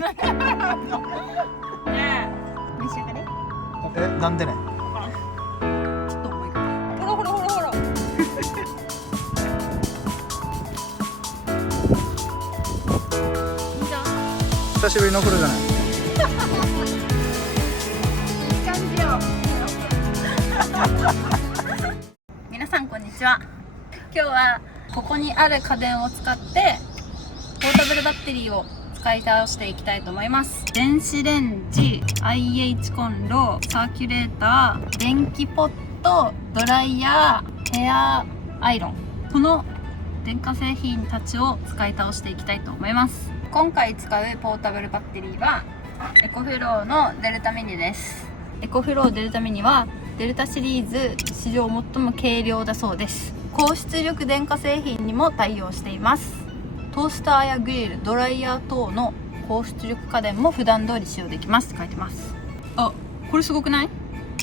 ねえ、召し上がれ。なんでね。ちょっと重いから。ほらほらほらほら。いいじゃん。久しぶりのお風呂じゃない。いい感じよ。皆さんこんにちは。今日はここにある家電を使ってポータブルバッテリーを使い倒していきたいと思います。電子レンジ、IH コンロ、サーキュレーター、電気ポット、ドライヤー、ヘアアイロン、この電化製品たちを使い倒していきたいと思います。今回使うポータブルバッテリーはエコフローのデルタミニです。エコフローデルタミニはデルタシリーズ史上最も軽量だそうです。高出力電化製品にも対応しています。トースターやグリル、ドライヤー等の高出力家電も普段通り使用できますって書いてます。あ、これすごくない？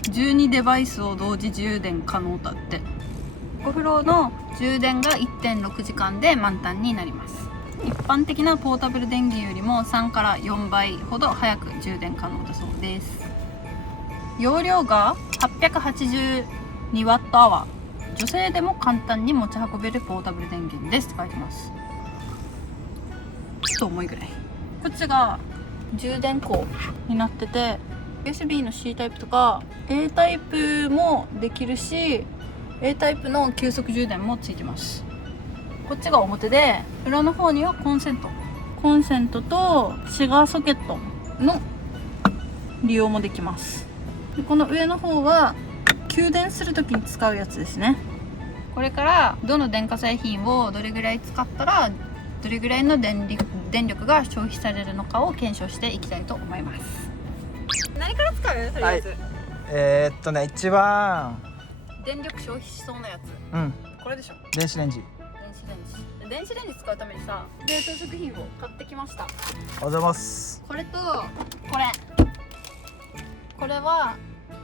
12 デバイスを同時充電可能だって。エコフローの充電が 1.6 時間で満タンになります。一般的なポータブル電源よりも3から4倍ほど早く充電可能だそうです。容量が 882Wh、女性でも簡単に持ち運べるポータブル電源ですって書いてます。ちょっと重いぐらい。こっちが充電口になってて USB の C タイプとか A タイプもできるし A タイプの急速充電もついてます。こっちが表で裏の方にはコンセントとシガーソケットの利用もできます。でこの上の方は給電する時に使うやつですね。これからどの電化製品をどれぐらい使ったらどれぐらいの電力が消費されるのかを検証していきたいと思います。何から使う？とりあえず、一番電力消費しそうなやつ、これでしょ。電子レンジ電子レンジ使うためにさ、冷凍食品を買ってきました。おはようございます。これとこれは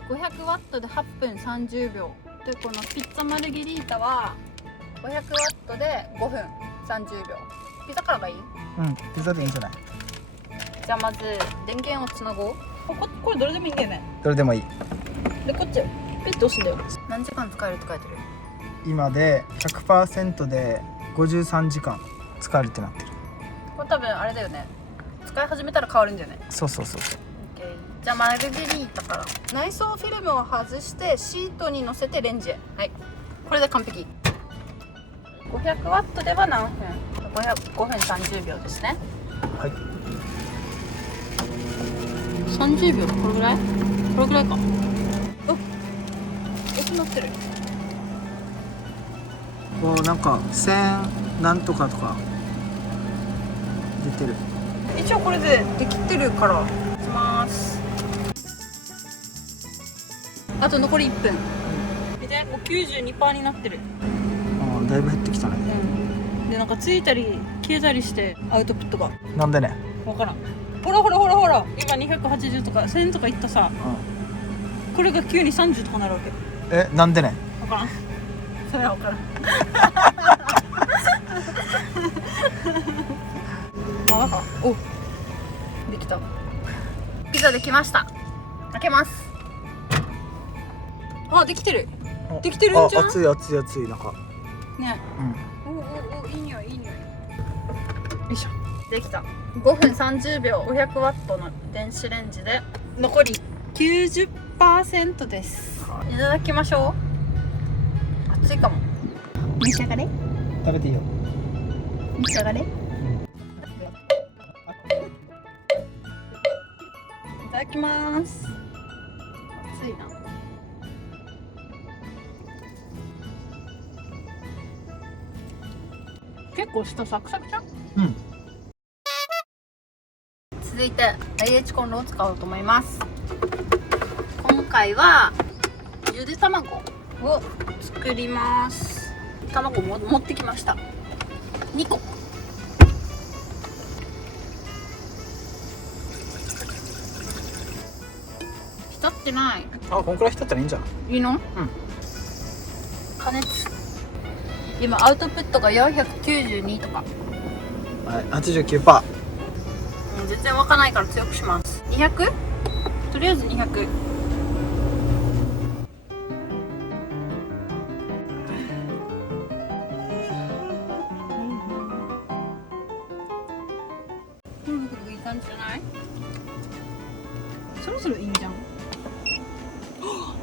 500W で8分30秒で、このピッツァマルゲリータは 500W で5分30秒。ピザからがいい？ピザでいいんじゃない？じゃあまず電源をつなごう。これどれでもいいんだよね。どれでもいい。でこっちピッと押すんだよ。何時間使えるって書いてる。今で 100% で53時間使えるってなってる。これ多分あれだよね。使い始めたら変わるんだよね。そう。OK。じゃあマルゲリータから内装フィルムを外してシートに乗せてレンジへ。はい、これで完璧。500W では何分？5分30秒ですね。はい。30秒。これぐらいか。お、音鳴ってる。こうなんか1000なんとかとか出てる。一応これでできてるからいきます。あと残り1分。見て、もう 92% になってる。だいぶ減ってきたね。でなんかついたり消えたりしてアウトプットがなんでね。分からん。ほら今280とか1000とかいったさ、これが急に30とかなるわけ。なんでね。分からん。それは分からん。お、できた。ピザできました。開けます。あ、できてるんじゃん。熱い中ね。お、いい匂い。よいしょ。できた。5分30秒 500W の電子レンジで残り 90% です。いただきましょう。熱いかも。召し上がれ。食べていいよ。召し上がれ。いただきます。熱いな。結構下サクサクじゃん。続いて IH コンロを使おうと思います。今回はゆで卵を作ります。卵も持ってきました。2個。浸ってない。こんくらい浸ったらいいんじゃん。いいの？加熱。今アウトプットが492とか。はい、89%。全然沸かないから強くします。200？ とりあえず200。いい感じじゃない？そろそろいいんじゃん。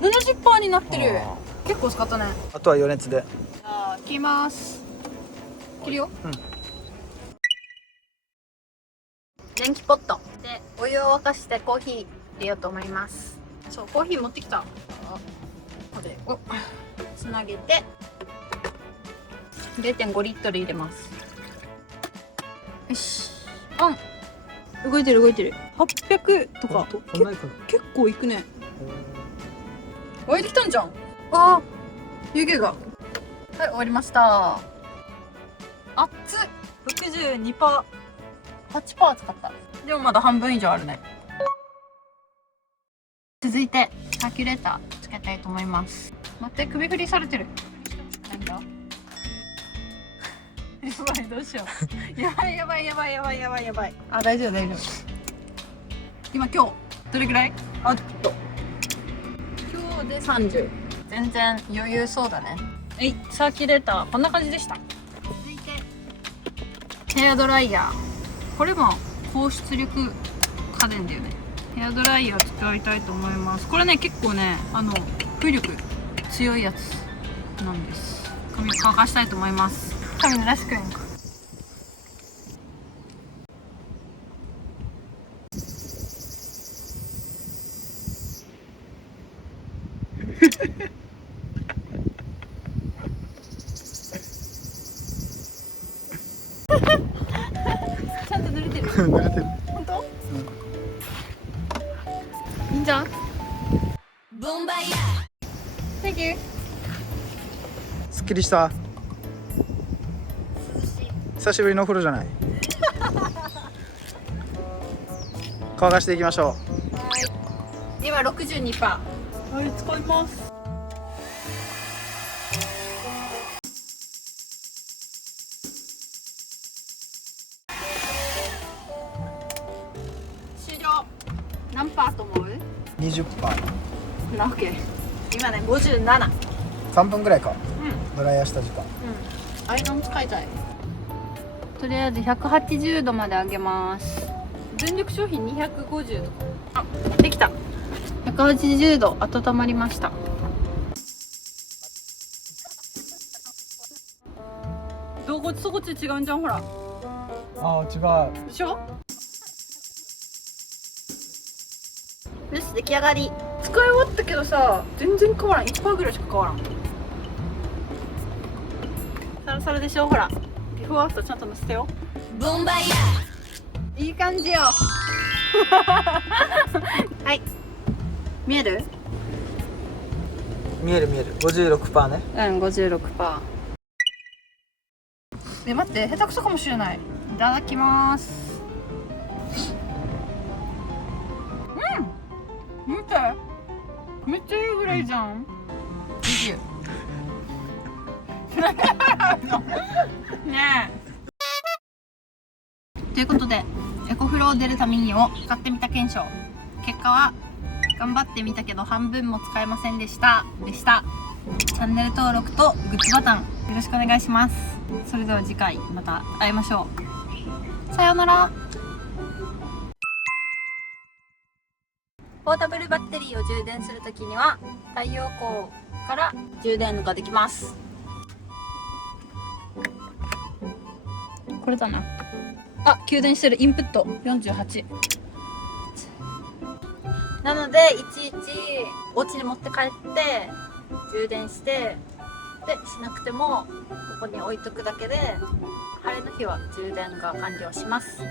70% になってる。結構使ったね。あとは余熱で。じゃあ切ります。切るよ。うん。電気ポットでお湯を沸かしてコーヒー入れようと思います。そう、コーヒー持ってきた。これをつなげて 0.5 リットル入れます。よし、オン。動いてる動いてる。800とか結構いくね。沸いてきたんじゃん。あー、湯気が。はい、終わりました。熱っ。62%。8%使った。でもまだ半分以上あるね。続いてサーキュレーターつけたいと思います。待って、首振りされてる。なんだやばい、どうしよう。やばいやばいやばいやばいやばいやばい。あ、大丈夫大丈夫。今どれぐらい？あっと今日で30。全然余裕そうだね。はい、サーキュレーターこんな感じでした。続いてヘアドライヤー。これも高出力家電だよね。ヘアドライヤー使いたいと思います。これね、結構ね、風力強いやつなんです。髪を乾かしたいと思います。髪濡らしてくれんか。ちゃんと濡れてる。濡れてる。本当？いいんじゃん。Thank you。すっきりした。久しぶりのお風呂じゃない。乾かしていきましょう。今62%。はい、使います。終了。何パーと思う？20%。なわけ。今ね、57。3分ぐらいか。うん。ドライヤーした時間。うん。アイロン使いたい。とりあえず180度まで上げます。電力消費250度。あ、できた。180度温まりました。どこそこっち違うんじゃん、ほら。ああ、違う。でしょ。よし、出来上がり。使い終わったけどさ、全然変わらん。1%ぐらいしか変わらん。サラサラでしょ、ほら。ビフォーアフターちゃんと乗せてよ。ボンバイヤー。いい感じよ。はい。見える？見える見える。56%ね。うん、56%。待って、下手くそかもしれない。いただきます。うん、見て、めっちゃいいぐらいじゃん。20。ねえ。ということで、エコフローデルタミニを使ってみた検証。結果は頑張ってみたけど半分も使えませんでしたチャンネル登録とグッズボタンよろしくお願いします。それでは次回また会いましょう。さようなら。ポータブルバッテリーを充電するときには太陽光から充電ができます。これだなあ、給電してる。インプット48なので、いちいちお家に持って帰って充電してでしなくてもここに置いとくだけで晴れの日は充電が完了します。